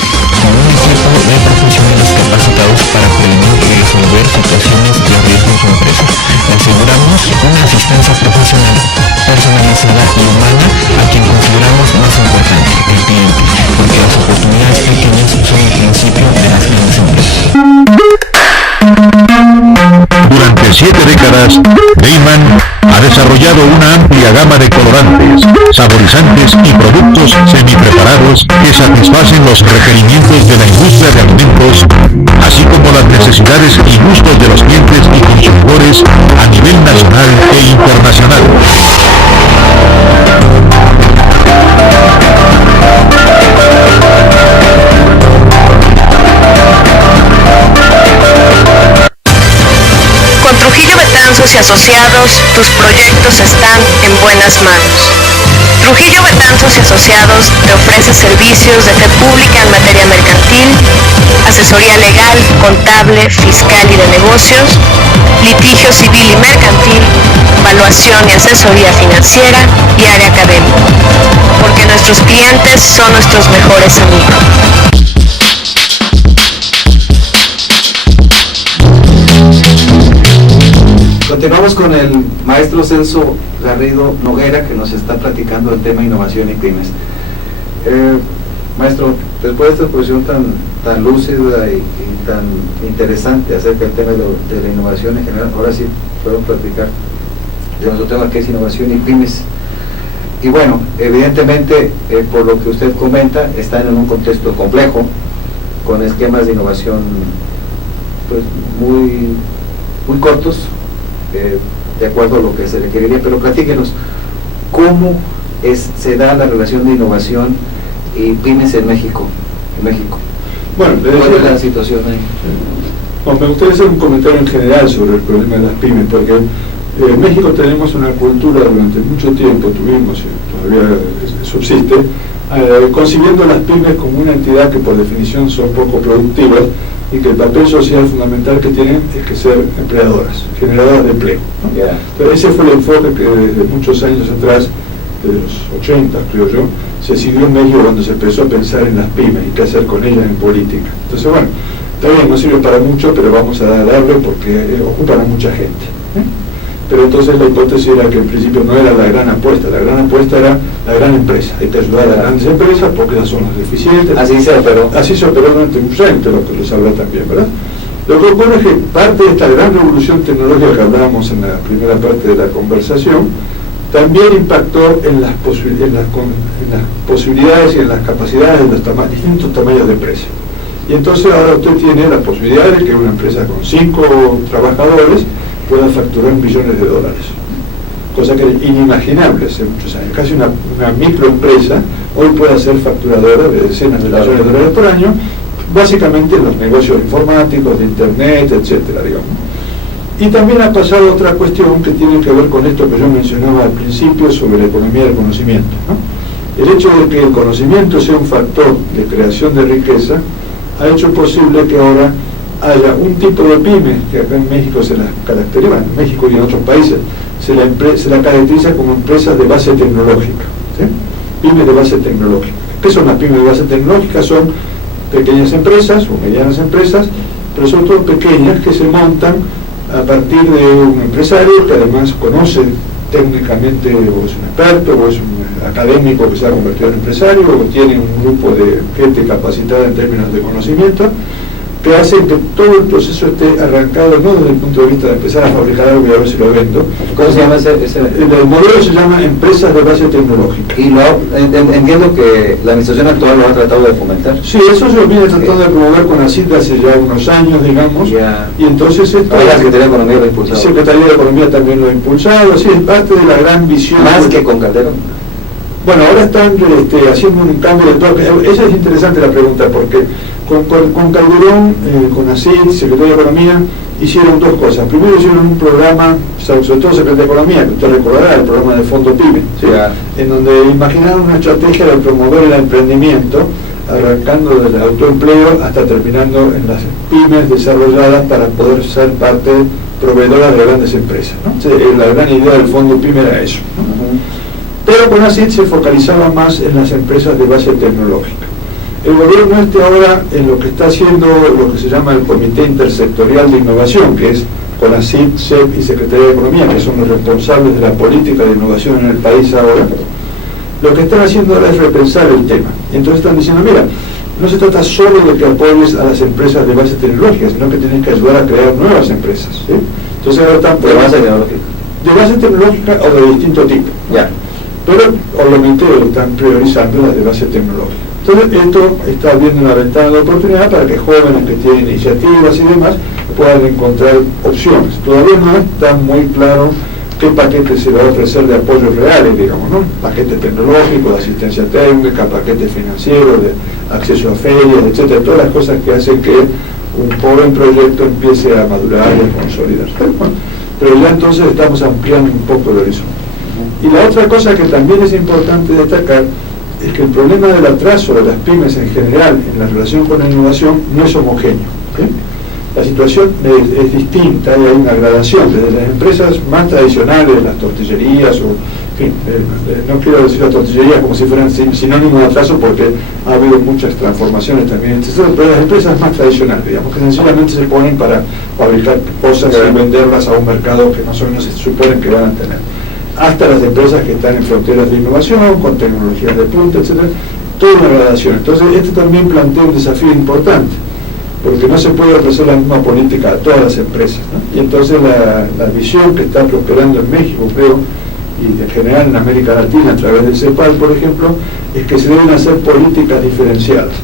con un equipo de profesionales capacitados para prevenir y resolver situaciones de riesgo en su empresa. Le aseguramos una asistencia profesional, personalizada y humana a quien consideramos más importante, el cliente, porque las oportunidades pequeñas son el principio de las grandes empresas. Durante 7 décadas, Beiman ha desarrollado una amplia gama de colorantes, saborizantes y productos semipreparados que satisfacen los requerimientos de la industria de alimentos, así como las necesidades y gustos de los clientes y consumidores a nivel nacional e internacional. Con Trujillo Betanzos y Asociados, tus proyectos están en buenas manos. Trujillo Betanzos y Asociados te ofrece servicios de fe pública en materia mercantil, asesoría legal, contable, fiscal y de negocios, litigio civil y mercantil, evaluación y asesoría financiera y área académica. Porque nuestros clientes son nuestros mejores amigos. Continuamos con el maestro Celso Garrido Noguera, que nos está platicando el tema innovación y pymes. Maestro, después de esta exposición tan lúcida y tan interesante acerca del tema de la innovación en general, ahora sí podemos platicar de nuestro tema, que es innovación y pymes. Y bueno, evidentemente, por lo que usted comenta, están en un contexto complejo, con esquemas de innovación pues muy cortos, de acuerdo a lo que se requeriría, pero platíquenos, ¿cómo se da la relación de innovación y pymes en México? Bueno, ¿cuál es la situación ahí? Bueno, me gustaría hacer un comentario en general sobre el problema de las pymes, porque En México tenemos una cultura durante mucho tiempo, tuvimos y todavía subsiste, concibiendo las pymes como una entidad que por definición son poco productivas y que el papel social fundamental que tienen es que ser empleadoras, generadoras de empleo, ¿no? Yeah. Pero ese fue el enfoque que desde muchos años atrás, desde los 80 creo yo, se siguió en México cuando se empezó a pensar en las pymes y qué hacer con ellas en política. Entonces bueno, está bien, no sirve para mucho, pero vamos a darle porque ocupan a mucha gente. Pero entonces la hipótesis era que en principio no era la gran apuesta era la gran empresa, hay que ayudar a las grandes empresas porque esas son las eficientes. Así se operó Durante muchos años, lo que lo sabrá también, ¿verdad? Lo que ocurre es que parte de esta gran revolución tecnológica que hablábamos en la primera parte de la conversación también impactó en las posibilidades y en las capacidades de los distintos tamaños de empresas. Y entonces ahora usted tiene la posibilidad de que una empresa con 5 trabajadores pueda facturar millones de dólares, cosa que era inimaginable hace muchos años. Casi una microempresa hoy puede ser facturadora de decenas de millones de dólares por año, básicamente en los negocios informáticos, de internet, etcétera, digamos. Y también ha pasado otra cuestión que tiene que ver con esto que yo mencionaba al principio sobre la economía del conocimiento, ¿no? El hecho de que el conocimiento sea un factor de creación de riqueza ha hecho posible que ahora haya un tipo de pyme que acá en México se las caracteriza, en México y en otros países se la caracteriza como empresas de base tecnológica, ¿sí? Pymes de base tecnológica. ¿Qué son las pymes de base tecnológica? Son pequeñas empresas o medianas empresas, pero sobre todo pequeñas, que se montan a partir de un empresario que además conoce técnicamente, o es un experto, o es un académico que se ha convertido en empresario, o tiene un grupo de gente capacitada en términos de conocimiento, que hacen que todo el proceso esté arrancado, no desde el punto de vista de empezar a fabricar algo y a ver si lo vendo. ¿Cómo se llama ese? El modelo se llama empresas de base tecnológica. Y entiendo que la administración actual lo ha tratado de fomentar. Sí, eso se lo viene tratando de promover con ACID hace ya unos años, digamos. Ya. Y entonces esto... La Secretaría de Economía lo ha impulsado. La Secretaría de Economía también lo ha impulsado, sí, es parte de la gran visión. Más que con Calderón. Bueno, ahora están haciendo un cambio de todo. Esa es interesante la pregunta, porque con Calderón, con ACID, Secretaría de Economía, hicieron dos cosas. Primero hicieron un programa, sobre todo Secretaría de Economía, que usted recordará, el programa de Fondo PYME, ¿sí? En donde imaginaron una estrategia de promover el emprendimiento, arrancando desde el autoempleo hasta terminando en las pymes desarrolladas para poder ser parte proveedora de grandes empresas, ¿no? O sea, la gran idea del Fondo PYME era eso, ¿no? Pero con ACID se focalizaba más en las empresas de base tecnológica. El gobierno ahora en lo que está haciendo lo que se llama el Comité Intersectorial de Innovación, que es CONACYT, CEP y Secretaría de Economía, que son los responsables de la política de innovación en el país ahora, lo que están haciendo ahora es repensar el tema. Y entonces están diciendo, mira, no se trata solo de que apoyes a las empresas de base tecnológica, sino que tienes que ayudar a crear nuevas empresas, ¿sí? Entonces ahora están... ¿De base tecnológica? De base tecnológica o de distinto tipo. Ya. Pero obviamente están priorizando las de base tecnológica. Entonces esto está abriendo una ventana de oportunidad para que jóvenes que tienen iniciativas y demás puedan encontrar opciones. Todavía no está muy claro qué paquete se va a ofrecer de apoyos reales, digamos, ¿no? Paquete tecnológico, de asistencia técnica, paquete financiero, de acceso a ferias, etcétera, todas las cosas que hacen que un joven proyecto empiece a madurar y a consolidarse. Pero ya entonces estamos ampliando un poco el horizonte. Y la otra cosa que también es importante destacar es que el problema del atraso de las pymes en general en la relación con la innovación no es homogéneo, ¿sí? La situación es distinta y hay una gradación desde las empresas más tradicionales, las tortillerías, o en fin, no quiero decir las tortillerías como si fueran sinónimo de atraso porque ha habido muchas transformaciones también, pero las empresas más tradicionales, digamos, que sencillamente se ponen para fabricar cosas y venderlas a un mercado que más o menos se suponen que van a tener, hasta las empresas que están en fronteras de innovación, con tecnologías de punta, etcétera, toda una gradación. Entonces, esto también plantea un desafío importante, porque no se puede ofrecer la misma política a todas las empresas, ¿no? Y entonces la visión que está prosperando en México, creo, y en general en América Latina, a través del CEPAL, por ejemplo, es que se deben hacer políticas diferenciadas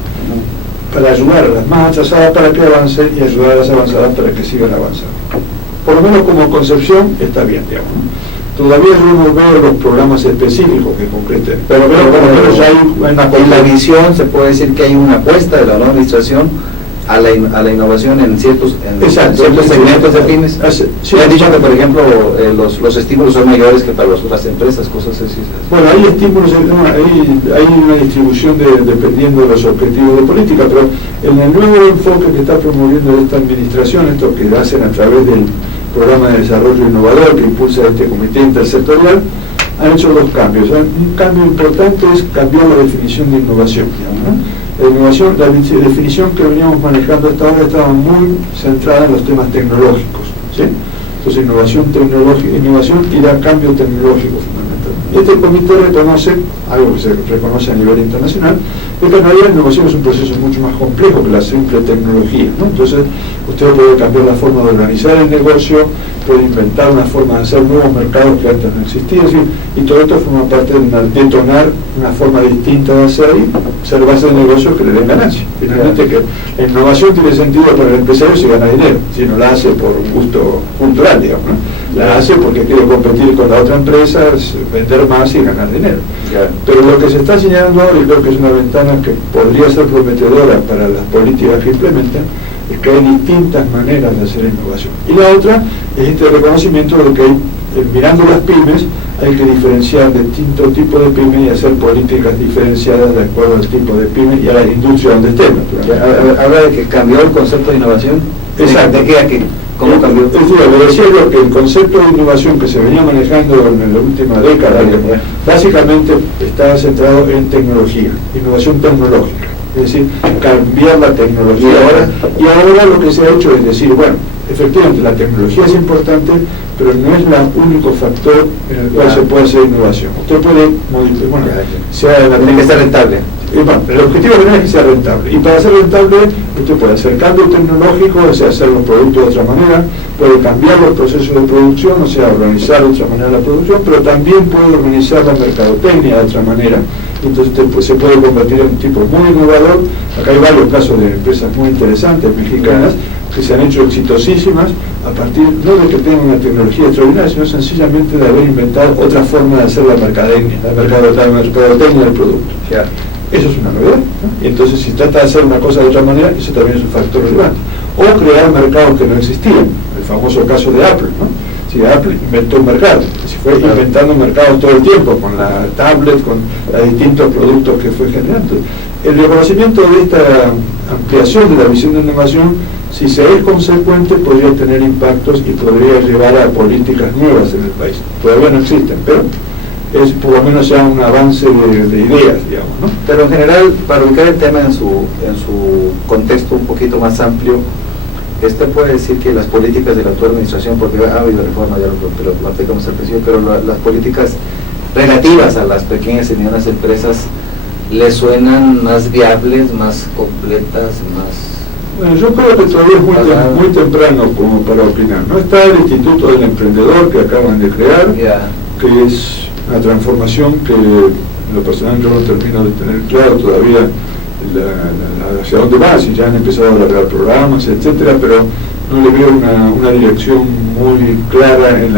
para ayudar a las más atrasadas para que avancen y ayudar a las avanzadas para que sigan avanzando. Por lo menos como concepción está bien, digamos. Todavía yo no veo los programas específicos que concreten, pero ya hay una... En la visión se puede decir que hay una apuesta de la nueva administración a la innovación en ciertos Exacto, segmentos de pymes. Sí, han dicho que, por ejemplo, los estímulos son mayores que para las otras empresas, cosas así. Bueno, hay estímulos, hay una distribución dependiendo de los objetivos de política, pero en el nuevo enfoque que está promoviendo esta administración, esto que hacen a través del programa de desarrollo innovador que impulsa este comité intersectorial, han hecho dos cambios. Un cambio importante es cambiar la definición de innovación, digamos, ¿no? La definición que veníamos manejando hasta ahora estaba muy centrada en los temas tecnológicos, ¿sí? Entonces innovación y da cambio tecnológico fundamentalmente. Este comité reconoce, algo que se reconoce a nivel internacional, es que en realidad la innovación es un proceso mucho más complejo que la simple tecnología, ¿no? Entonces usted puede cambiar la forma de organizar el negocio, puede inventar una forma de hacer nuevos mercados que antes no existían, y todo esto forma parte de detonar una forma distinta de hacer y ser base de negocios que le den ganancia. Finalmente, que la innovación tiene sentido para el empresario si gana dinero, si no la hace por un gusto cultural, digamos, ¿no? La hace porque quiere competir con la otra empresa, vender más y ganar dinero. Pero lo que se está señalando ahora, y creo que es una ventana que podría ser prometedora para las políticas que implementan, es que hay distintas maneras de hacer innovación. Y la otra es este reconocimiento de que mirando las pymes hay que diferenciar distintos tipos de pymes y hacer políticas diferenciadas de acuerdo al tipo de pymes y a la industria donde estén. Habla de que cambió el concepto de innovación. Exacto. ¿De qué a qué? ¿Cómo cambió? Es decir, le decía yo que el concepto de innovación que se venía manejando en la última década, básicamente está centrado en tecnología, innovación tecnológica. Es decir, cambiar la tecnología. Y ahora lo que se ha hecho es decir, bueno, efectivamente la tecnología es importante, pero no es el único factor en el cual se puede hacer innovación. Usted puede modificar, tiene que ser rentable. Bueno, el objetivo general es que sea rentable. Y para ser rentable, usted puede hacer cambio tecnológico, o sea, hacer los productos de otra manera, puede cambiar los procesos de producción, o sea, organizar de otra manera la producción, pero también puede organizar la mercadotecnia de otra manera. Entonces se puede convertir en un tipo muy innovador. Acá hay varios casos de empresas muy interesantes mexicanas que se han hecho exitosísimas a partir, no de que tengan una tecnología extraordinaria, sino sencillamente de haber inventado otra forma de hacer la mercadotecnia del producto. Eso es una novedad, ¿no? Y entonces si trata de hacer una cosa de otra manera, eso también es un factor relevante. O crear mercados que no existían, el famoso caso de Apple, ¿no? Si Apple inventó un mercado, si fue inventando mercados todo el tiempo, con la tablet, con los distintos productos que fue generando. El reconocimiento de esta ampliación de la visión de innovación, si se es consecuente, podría tener impactos y podría llevar a políticas nuevas en el país. Todavía no existen, pero es por lo menos ya un avance de ideas, digamos, ¿no? Pero en general, para ubicar el tema en su contexto un poquito más amplio, puede decir que las políticas de la actual administración, porque ha habido reformas, ya lo platicamos al principio, pero las políticas relativas a las pequeñas y medianas empresas le suenan más viables, más completas, más... Bueno, yo creo que todavía es muy temprano como para opinar, ¿no? Está el Instituto del Emprendedor que acaban de crear, que es una transformación que en lo personal yo no termino de tener claro todavía hacia dónde va, si ya han empezado a alargar programas, etcétera, pero no le veo una dirección muy clara en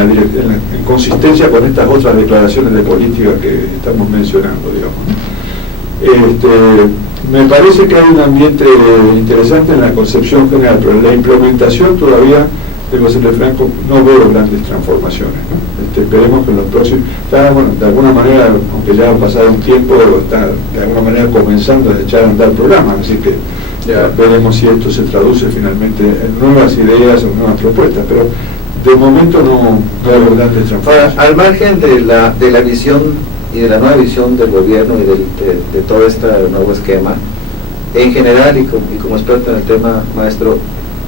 consistencia con estas otras declaraciones de política que estamos mencionando, digamos, ¿no? Me parece que hay un ambiente interesante en la concepción general, pero en la implementación todavía, debo serle franco, no veo grandes transformaciones, ¿no? Esperemos que en los próximos, de alguna manera, aunque ya ha pasado un tiempo, está de alguna manera comenzando a echar a andar programas, así que veremos si esto se traduce finalmente en nuevas ideas o nuevas propuestas, pero de momento no veo grandes transformaciones. Al margen de la visión y de la nueva visión del gobierno y de todo este nuevo esquema, en general y como experto en el tema, maestro,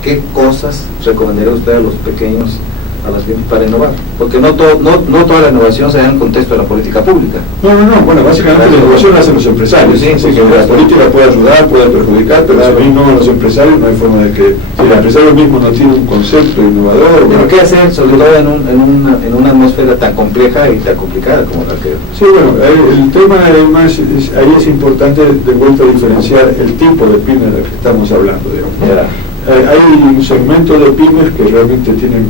¿qué cosas recomendaría usted a los pequeños, a las pymes para innovar? Porque no toda la innovación se da en el contexto de la política pública. No, bueno, básicamente la innovación la hacen los empresarios, sí, así que la política puede ayudar, puede perjudicar, pero si no a los empresarios no hay forma de que, si el empresario mismo no tiene un concepto innovador... ¿Pero qué hacer, sobre todo en una atmósfera tan compleja y tan complicada como la que... Sí, bueno, el tema además, ahí es importante de vuelta diferenciar el tipo de pymes del que estamos hablando, digamos. Hay un segmento de pymes que realmente tienen,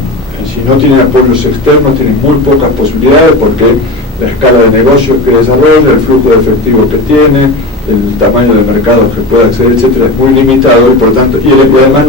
si no tienen apoyos externos, tienen muy pocas posibilidades porque la escala de negocios que desarrolla, el flujo de efectivo que tiene, el tamaño del mercado que pueda acceder, etcétera, es muy limitado, y por tanto, y además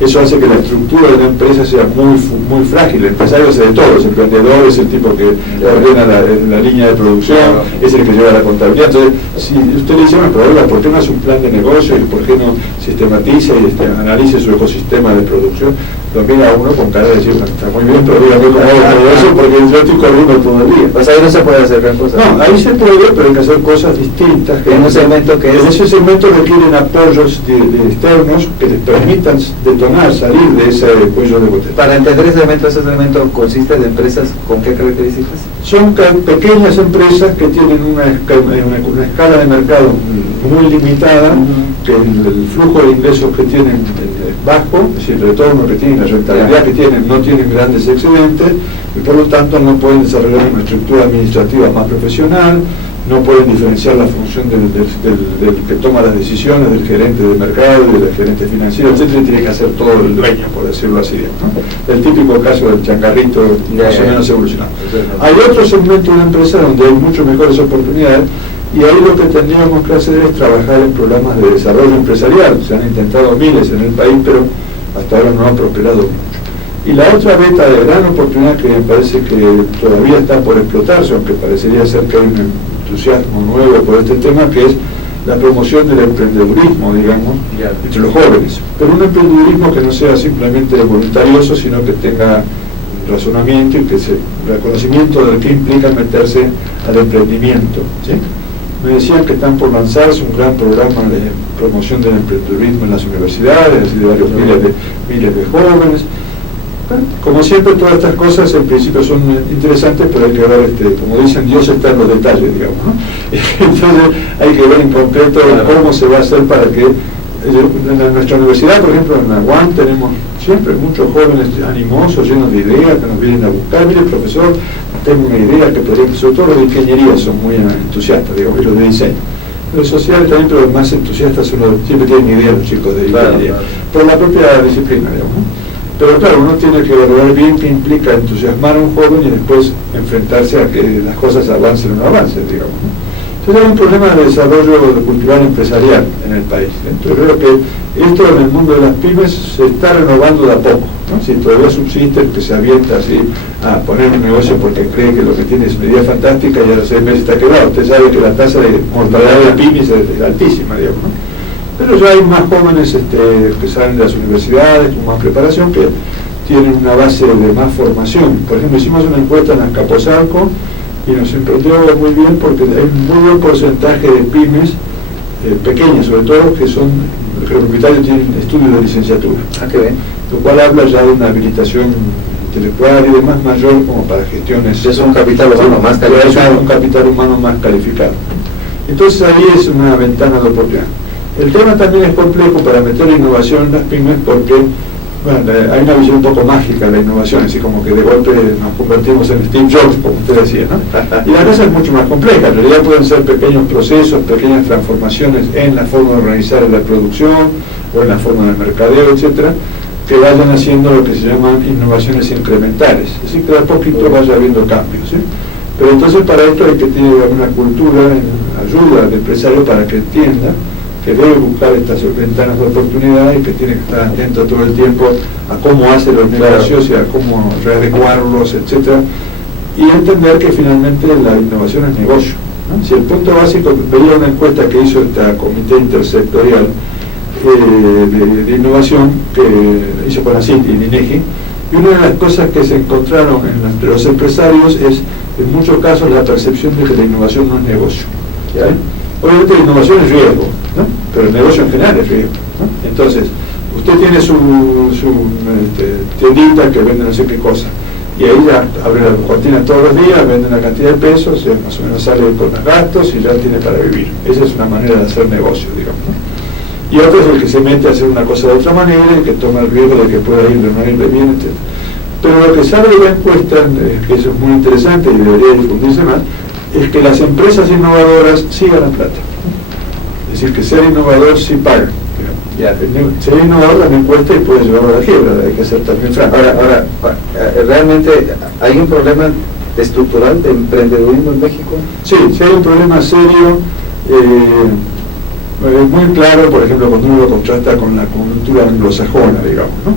eso hace que la estructura de una empresa sea muy frágil. El empresario hace de todo, el emprendedor es el tipo que ordena la línea de producción, es el que lleva la contabilidad. Entonces, si usted le dice, bueno, pero oiga, ¿por qué no hace un plan de negocio y por qué no sistematiza y analice su ecosistema de producción? Lo mira a uno con cara de decir, bueno, está muy bien, pero dígame cómo hago todo eso, porque yo estoy corriendo todo el día. Pues ahí no se puede hacer gran cosa. No, ahí se puede, pero hay que hacer cosas distintas. En un segmento que en ese segmento requieren apoyos de externos que les permitan detonar, salir de ese cuello de botella. Para entender ese segmento consiste de empresas ¿con qué características? Son pequeñas empresas que tienen una escala de mercado muy limitada, que el flujo de ingresos que tienen es bajo, es decir, el retorno que tienen, la rentabilidad que tienen, no tienen grandes excedentes, y por lo tanto no pueden desarrollar una estructura administrativa más profesional, no pueden diferenciar la función del que toma las decisiones, del gerente de mercado, del gerente financiero, etcétera, y tiene que hacer todo el dueño, por decirlo así, ¿no? El típico caso del changarrito más o menos evolucionado. Hay otro segmento de una empresa donde hay mucho mejores oportunidades, y ahí lo que tendríamos que hacer es trabajar en programas de desarrollo empresarial. Se han intentado miles en el país, pero hasta ahora no ha prosperado mucho. Y la otra beta de gran oportunidad que me parece que todavía está por explotarse, aunque parecería ser que hay un entusiasmo nuevo por este tema, que es la promoción del emprendedurismo, digamos, entre los jóvenes. Pero un emprendedurismo que no sea simplemente voluntarioso, sino que tenga razonamiento y que reconocimiento del que implica meterse al emprendimiento, ¿sí? Me decían que están por lanzarse un gran programa de promoción del emprendedurismo en las universidades, así de varios miles de jóvenes. Como siempre, todas estas cosas en principio son interesantes, pero hay que ver, como dicen, Dios está en los detalles, digamos, ¿no? Entonces hay que ver en concreto cómo se va a hacer para que en nuestra universidad, por ejemplo, en la UAM, tenemos siempre muchos jóvenes animosos, llenos de ideas, que nos vienen a buscar. Mire, profesor, tengo una idea que podría, sobre todo los de ingeniería son muy entusiastas, digamos, y los de diseño. Los sociales también, pero los más entusiastas son los que siempre tienen ideas, los chicos de ingeniería, por la propia disciplina, digamos, ¿no? Pero claro, uno tiene que valorar bien qué implica entusiasmar a un joven y después enfrentarse a que las cosas avancen o no avancen, digamos, ¿no? Entonces hay un problema de desarrollo cultural empresarial en el país. Entonces creo que esto en el mundo de las pymes se está renovando de a poco, ¿no? Si todavía subsiste el que se avienta así a poner un negocio porque cree que lo que tiene es una idea fantástica y a los 6 meses está quebrado. Usted sabe que la tasa de mortalidad de pymes es altísima, digamos, ¿no? Pero ya hay más jóvenes que salen de las universidades con más preparación, que tienen una base de más formación. Por ejemplo, hicimos una encuesta en Azcapotzalco y nos sorprendió muy bien porque hay un muy buen porcentaje de pymes, pequeñas sobre todo, que los propietarios tienen estudios de licenciatura. Qué bien. Lo cual habla ya de una habilitación intelectual y demás mayor como para gestiones. Es un capital humano más calificado. Es un capital humano más calificado. Entonces ahí es una ventana de oportunidad. El tema también es complejo para meter la innovación en las pymes porque hay una visión un poco mágica de la innovación, así como que de golpe nos convertimos en Steve Jobs, como usted decía, ¿no? Y la cosa es mucho más compleja. En realidad pueden ser pequeños procesos, pequeñas transformaciones en la forma de organizar la producción o en la forma de mercadeo, etcétera, que vayan haciendo lo que se llaman innovaciones incrementales. Así que de a poquito vaya habiendo cambios, ¿sí? Pero entonces para esto hay que tener una cultura, ayuda al empresario para que entienda que debe buscar estas ventanas de oportunidad y que tiene que estar atento todo el tiempo a cómo hace los negocios y a cómo readecuarlos, etcétera, y entender que finalmente la innovación es negocio, ¿no? Si el punto básico, veía una encuesta que hizo este comité intersectorial de innovación que hizo con la CIT y el INEGI, y una de las cosas que se encontraron entre los empresarios es, en muchos casos, la percepción de que la innovación no es negocio, ¿ya? Obviamente la innovación es riesgo, ¿no? Pero el negocio en general es riesgo, ¿no? Entonces, usted tiene su tiendita que vende no sé qué cosa, y ahí ya abre la cortina todos los días, vende una cantidad de pesos, más o menos sale con los gastos y ya tiene para vivir. Esa es una manera de hacer negocio, digamos, ¿no? Y otro es el que se mete a hacer una cosa de otra manera y que toma el riesgo de que pueda irle o no irle bien, etc. Pero lo que sale de la encuesta, que eso es muy interesante y debería difundirse más, es que las empresas innovadoras sí ganan plata. Es decir, que ser innovador sí paga. Ser innovador también cuesta y puede llevarlo a la quiebra, hay que ser también franco. Ahora, ¿realmente hay un problema estructural de emprendedurismo en México? Sí, sí hay un problema serio. muy claro, por ejemplo, cuando uno lo contrasta con la cultura anglosajona, digamos, ¿no?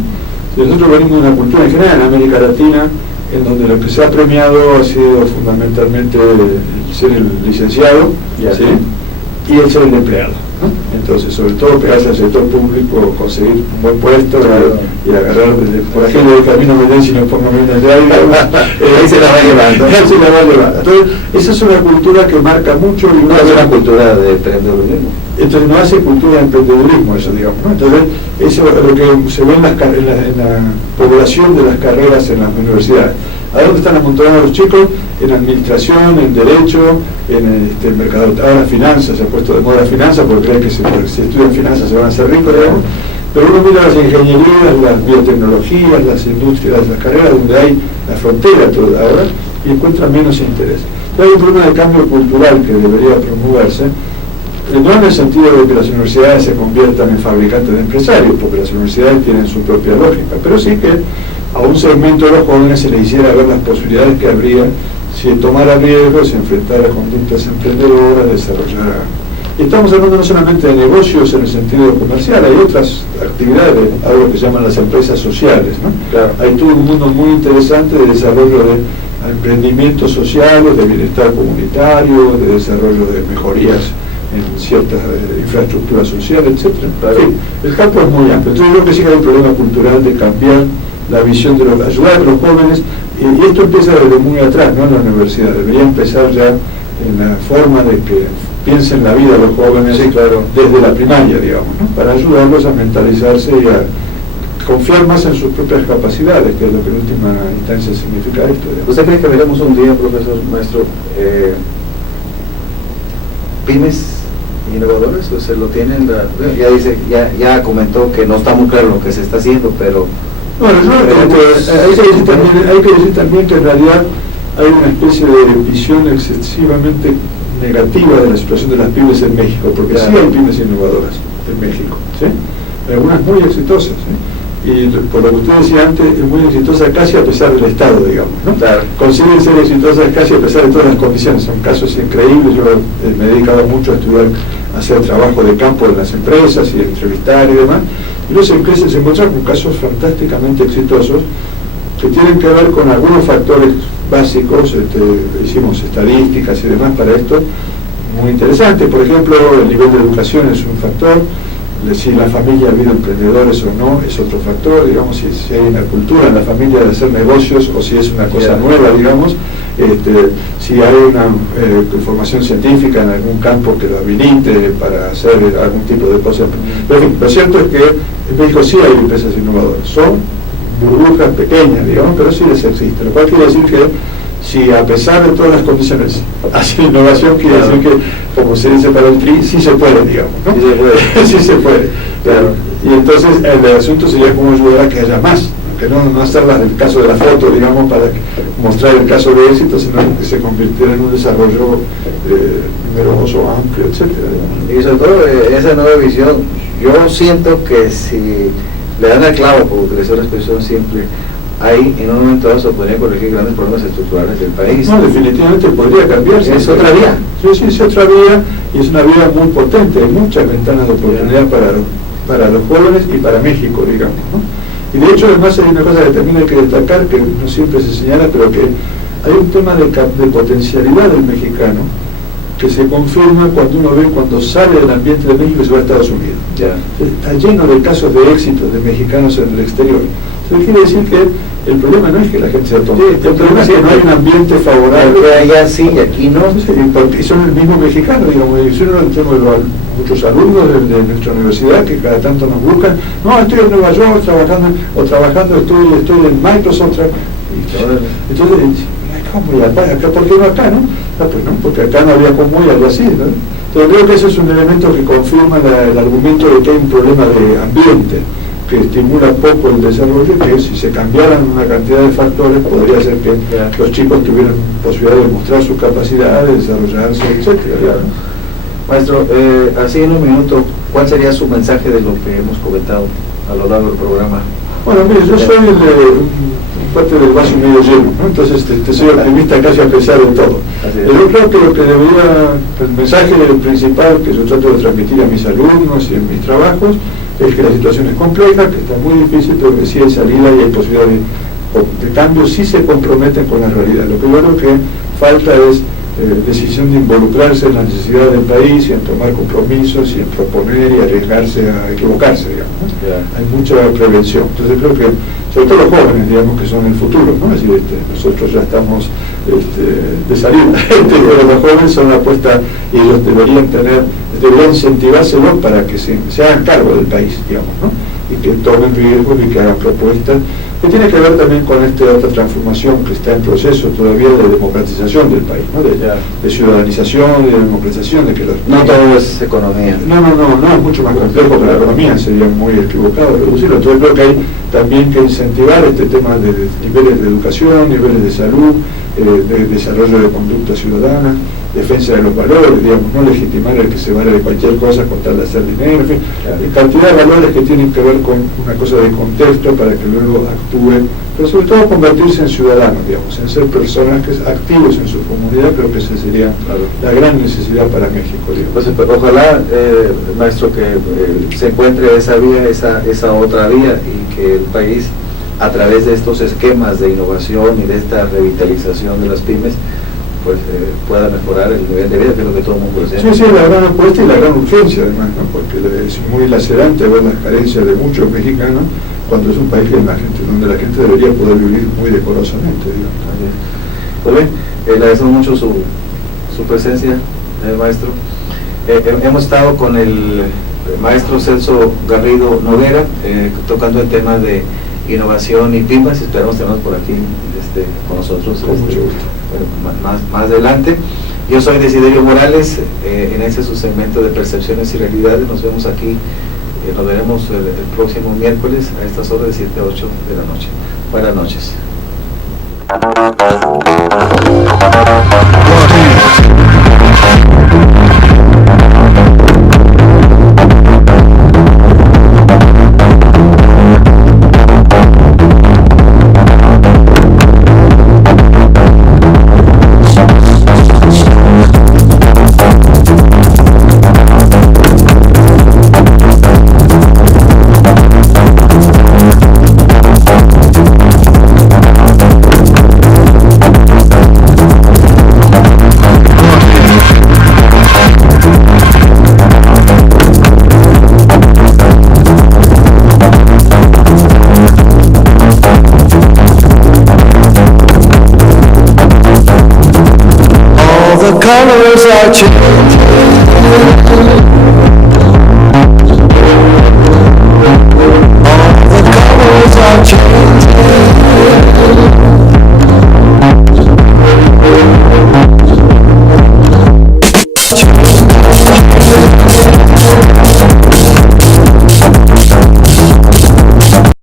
Nosotros venimos de una cultura en general en América Latina, en donde lo que se ha premiado ha sido fundamentalmente el ser el licenciado, ¿sí? Y el ser el empleado, ¿no? Entonces, sobre todo pegarse al sector público, conseguir un buen puesto, claro, y agarrar desde por aquello de camino me den si no pongo bien allá, ahí se la va llevando. Ahí se la va llevando. Entonces, esa es una cultura que marca mucho y no es una cultura de emprendedurismo. Entonces no hace cultura de emprendedurismo eso, digamos, ¿no? Entonces, eso es lo que se ve en la población de las carreras en las universidades. ¿A dónde están amontonados los chicos? En administración, en derecho, en mercado. Ahora finanzas, se ha puesto de moda finanzas porque creen que si estudian finanzas se van a hacer ricos, digamos. Pero uno mira las ingenierías, las biotecnologías, las industrias, las carreras donde hay la frontera ahora y encuentran menos interés. Pero hay un problema de cambio cultural que debería promoverse, no en el sentido de que las universidades se conviertan en fabricantes de empresarios, porque las universidades tienen su propia lógica, pero sí que a un segmento de los jóvenes se les hiciera ver las posibilidades que habría si tomara riesgos, se enfrentara a conductas emprendedoras, desarrollara. Y estamos hablando no solamente de negocios en el sentido comercial, hay otras actividades, algo que se llaman las empresas sociales, ¿no? Claro. Hay todo un mundo muy interesante de desarrollo de emprendimientos sociales, de bienestar comunitario, de desarrollo de mejorías en ciertas infraestructuras sociales, etc. En fin, el campo es muy amplio. Entonces yo creo que sí que hay un problema cultural de cambiar la visión de ayudar a los jóvenes, y esto empieza desde muy atrás, no en la universidad, debería empezar ya en la forma de que piensen la vida los jóvenes, sí, claro, desde la primaria, digamos, ¿no? Para ayudarlos a mentalizarse y a confiar más en sus propias capacidades, que es lo que en última instancia significa esto, digamos. ¿Usted cree que veremos un día, profesor, maestro, pymes innovadoras? O se lo tienen, ya comentó que no está muy claro lo que se está haciendo, pero bueno, hay que decir también que en realidad hay una especie de visión excesivamente negativa de la situación de las pymes en México, porque claro, sí hay pymes innovadoras en México, ¿sí? Algunas muy exitosas, ¿sí? Y por lo que usted decía antes, es muy exitosa casi a pesar del Estado, digamos, ¿no? Claro. Consiguen ser exitosas casi a pesar de todas las condiciones, son casos increíbles. Yo me he dedicado mucho a estudiar, a hacer trabajo de campo en las empresas y a entrevistar y demás, y los empresas se encuentran con casos fantásticamente exitosos que tienen que ver con algunos factores básicos, hicimos estadísticas y demás para esto, muy interesante. Por ejemplo, el nivel de educación es un factor, si en la familia ha habido emprendedores o no es otro factor, digamos, si hay una cultura en la familia de hacer negocios o si es una cosa nueva, digamos, si hay una formación científica en algún campo que lo habilite para hacer algún tipo de cosas. Pero en fin, lo cierto es que en México sí hay empresas innovadoras, son burbujas pequeñas, digamos, pero sí les existe, lo cual quiere decir que si a pesar de todas las condiciones hace innovación, quiere decir que, como se dice para el TRI, sí se puede, digamos, ¿no? Sí se puede. Sí se puede. Claro. Y entonces el asunto sería cómo ayudar a que haya más, que no hacerlas del caso de la foto, digamos, para mostrar el caso de éxito, sino que se convirtiera en un desarrollo numeroso, amplio, etcétera. Y sobre todo esa nueva visión, yo siento que si le dan al clavo, por utilizar la expresión simple, ahí en un momento dado se podría corregir grandes problemas estructurales del país. No, definitivamente podría cambiarse. Es otra vía. Sí, es otra vía, y es una vía muy potente, hay muchas ventanas de oportunidad para los jóvenes y para México, digamos, ¿no? Y de hecho, además hay una cosa que también hay que destacar, que no siempre se señala, pero que hay un tema de potencialidad del mexicano que se confirma cuando sale del ambiente de México y se va a Estados Unidos. Yeah. Está lleno de casos de éxito de mexicanos en el exterior. Eso quiere decir que el problema no es que la gente sea tonta, el problema es que no hay un ambiente favorable. Allá sí y aquí no. Y son el mismo mexicano, digamos. Y yo tengo muchos alumnos de nuestra universidad que cada tanto nos buscan. No, estoy en Nueva York trabajando, estoy en Microsoft. Entonces, ¿cómo? ¿Y acá? ¿Por qué no acá, no? Pues no, porque acá no había cómo y algo así, ¿no? Entonces creo que ese es un elemento que confirma el argumento de que hay un problema de ambiente que estimula poco el desarrollo, que si se cambiaran una cantidad de factores podría ser que los chicos tuvieran posibilidad de mostrar sus capacidades, desarrollarse, etc. Maestro, así en un minuto, ¿cuál sería su mensaje de lo que hemos comentado a lo largo del programa? Bueno, mire, yo soy un parte del vaso medio lleno, ¿no? Entonces soy optimista casi a pesar de todo. Yo creo que lo que debería, el mensaje principal que yo trato de transmitir a mis alumnos y en mis trabajos es que la situación es compleja, que está muy difícil, pero que sí hay salida y hay posibilidad de cambio si se comprometen con la realidad. Lo que yo creo que falta es decisión de involucrarse en la necesidad del país y en tomar compromisos y en proponer y arriesgarse a equivocarse, digamos, ¿no? Hay mucha prevención. Entonces creo que, sobre todo los jóvenes, digamos, que son el futuro, ¿no? Es decir, nosotros ya estamos de salida, pero los jóvenes son la apuesta y ellos deberían incentivárselo para que se hagan cargo del país, digamos, ¿no? Y que tomen riesgos y que hagan propuestas, que tiene que ver también con esta otra transformación que está en proceso todavía de democratización del país, ¿no? De ciudadanización y de democratización, de que no todo es economía. No, es mucho más complejo que la economía, sería muy equivocado reducirlo. Entonces creo que hay también que incentivar este tema de niveles de educación, niveles de salud, de desarrollo de conducta ciudadana, defensa de los valores, digamos, no legitimar el que se vale de cualquier cosa con tal de hacer dinero, en fin, cantidad de valores que tienen que ver con una cosa de contexto para que luego actúen, pero sobre todo convertirse en ciudadanos, digamos, en ser personajes activos en su comunidad. Creo que esa sería la gran necesidad para México, digamos. Pues, ojalá, maestro, que se encuentre esa vía, esa otra vía, y que el país, a través de estos esquemas de innovación y de esta revitalización de las pymes, pues pueda mejorar el nivel de vida, que es lo que todo el mundo desea. Sí, la gran apuesta y la gran urgencia, además, ¿no? Porque es muy lacerante ver las carencias de muchos mexicanos cuando es un país donde la gente debería poder vivir muy decorosamente, digamos. Pues bien, le agradecemos mucho su presencia, maestro. Hemos estado con el maestro Celso Garrido Noguera, tocando el tema de innovación y pymes. Esperamos tenernos por aquí con nosotros más adelante. Yo soy Desiderio Morales, en ese su segmento de percepciones y realidades. Nos vemos aquí, nos veremos el próximo miércoles a estas horas de 7 a 8 de la noche. Buenas noches. The colors are changing.